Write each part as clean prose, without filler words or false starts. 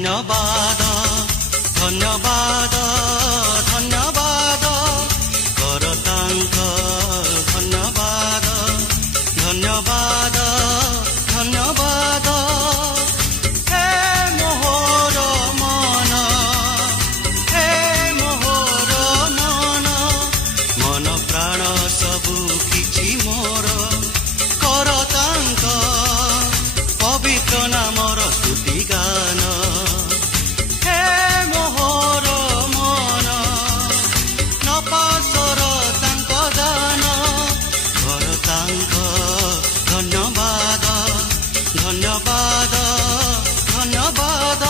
ଧନ୍ୟବାଦ ଧନ୍ୟବାଦ ଧନ୍ୟବାଦ କରତାଙ୍କ ଧନ୍ୟବାଦ ଧନ୍ୟବାଦ ଧନ୍ୟବାଦ ହେ ମୋହର ମନ ହେ ମୋହର ମନ ମନ ପ୍ରାଣ ସବୁ କିଛି ମୋର କରତାଙ୍କ ପବିତ୍ର ନାମର ସ୍ତୁତି ଗାନ ହେ ମୋହର ମନ ନପାସର ତାଙ୍କ ଦାନ କରତାଙ୍କ ଧନ୍ୟବାଦ ଧନ୍ୟବାଦ ଧନ୍ୟବାଦ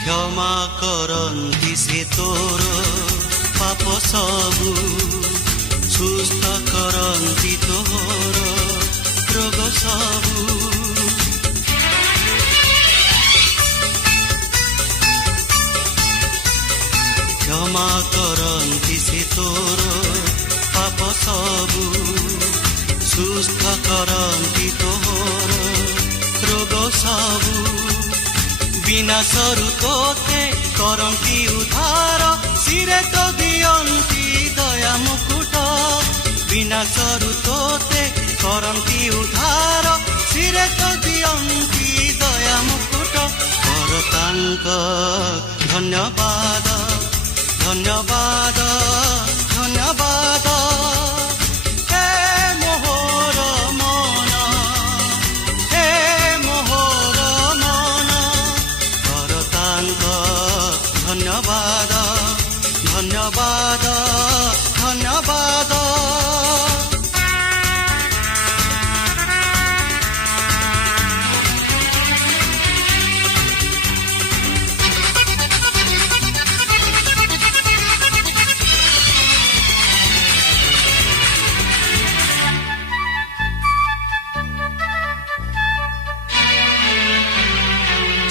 କ୍ଷମା କରନ୍ତି ସେ ତୋର ପାପ ସବୁ ସୁସ୍ଥ କରନ୍ତି ତୋର ରୋଗ ସବୁ କ୍ଷମା କରନ୍ତି ସେ ତୋର ପାପ ସବୁ ସୁସ୍ଥ କରନ୍ତି ତୋର ରୋଗ ସବୁ ବିନାଶରୁ ତୋତେ କରନ୍ତି ଉଦ୍ଧାର ଶିରେ ତ ଦିଅନ୍ତି ଦୟା ମୁକୁଟ ବିନାଶରୁ ତୋତେ କରନ୍ତି ଉଦ୍ଧାର ଶିରେ ତ ଦିଅନ୍ତି ଦୟା ମୁକୁଟ କରତାଙ୍କ ଧନ୍ୟବାଦ ଧନ୍ୟବାଦ ଧନ୍ୟବାଦ ହେ ମୋହର ମନ ହେ ମୋହର ମନ କରତାଙ୍କ ଧନ୍ୟବାଦ ଧନ୍ୟବାଦ ଧନ୍ୟବାଦ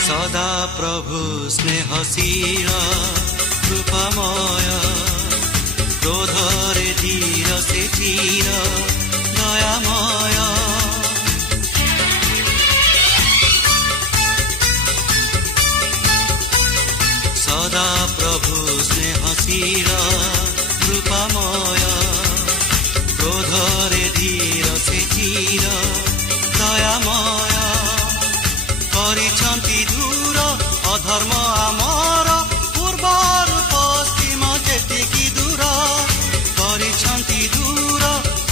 ସଦା ପ୍ରଭୁ ସ୍ନେହଶୀଳ କୃପାମୟ କ୍ରୋଧରେ ଧୀର ସେ ଧୀର ଦୟାମୟ ସଦା ପ୍ରଭୁ ସ୍ନେହଶୀଳ କୃପାମୟ କ୍ରୋଧରେ ଧୀର ସେ ଧୀର ଦୟାମୟ କରିଛନ୍ତି ଦୂର ଅଧର୍ମ ଆମର ପୂର୍ବରୁ ପଶ୍ଚିମ ଯେତିକି ଦୂର କରିଛନ୍ତି ଦୂର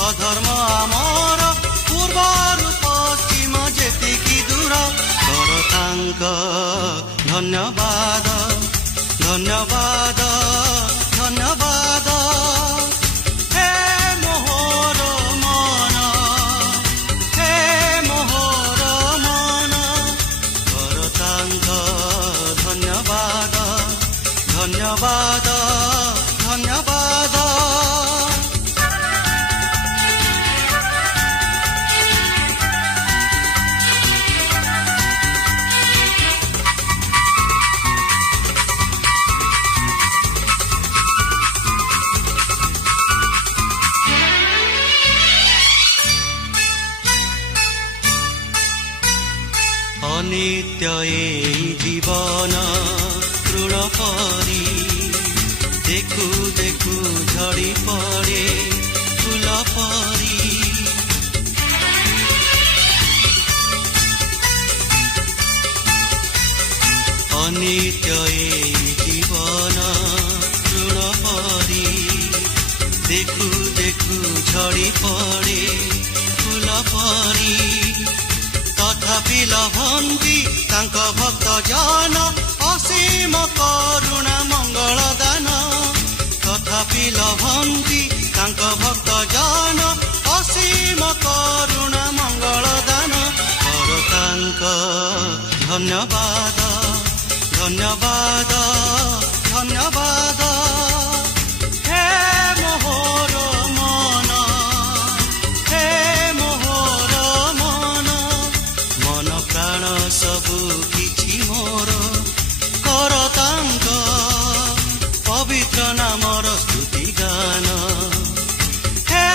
ଅଧର୍ମ ଆମର ପୂର୍ବରୁ ପଶ୍ଚିମ ଯେତିକି ଦୂର କରତାଙ୍କ ଧନ୍ୟବାଦ ଧନ୍ୟବାଦ ଧନ୍ୟବାଦ ହେ ମୋହର ମନ ହେ ମୋହର ମନ କରତାଙ୍କ ଧନ୍ୟବାଦ ଧନ୍ୟବାଦ ଧନ୍ୟବାଦ ଅନିତ୍ୟ ଏଇ ଜୀବନ ତୃଣ ପରି ଦେଖୁ ଦେଖୁ ଝଡ଼ି ପଡ଼େ ଫୁଲ ପରି ଅନିତ୍ୟ ଏଇ ଜୀବନ ତୃଣ ପରି ଦେଖୁ ଦେଖୁ ଝଡ଼ି ପଡ଼େ ଫୁଲ ପରି ତଥାପି ଲଭନ୍ତି ତାଙ୍କ ଭକ୍ତ ଜନ ଅସୀମ କରୁଣା ମଙ୍ଗଳ ଦାନ ତଥାପି ଲଭନ୍ତି ତାଙ୍କ ଭକ୍ତ ଜନ ଅସୀମ କରୁଣା ମଙ୍ଗଳ ଦାନ କରତାଙ୍କ ଧନ୍ୟବାଦ ଧନ୍ୟବାଦ ଧନ୍ୟବାଦ ହେ ମୋହର ମନ ହେ ସବୁ କିଛି ମୋର କର ତାଙ୍କ ପବିତ୍ର ନାମର ସ୍ତୁତି ଗାନ। ହେ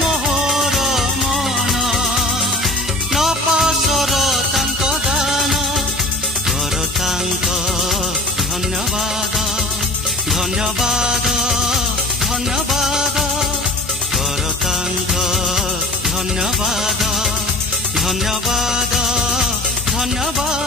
ମୋହର ମନ ନପାସର ତାଙ୍କ ଦାନ, କର ତାଙ୍କ ଧନ୍ୟବାଦ ଧନ୍ୟବାଦ ଧନ୍ୟବାଦ, କର ତାଙ୍କ ଧନ୍ୟବାଦ ଧନ୍ୟବାଦ ଧନ୍ୟବାଦ।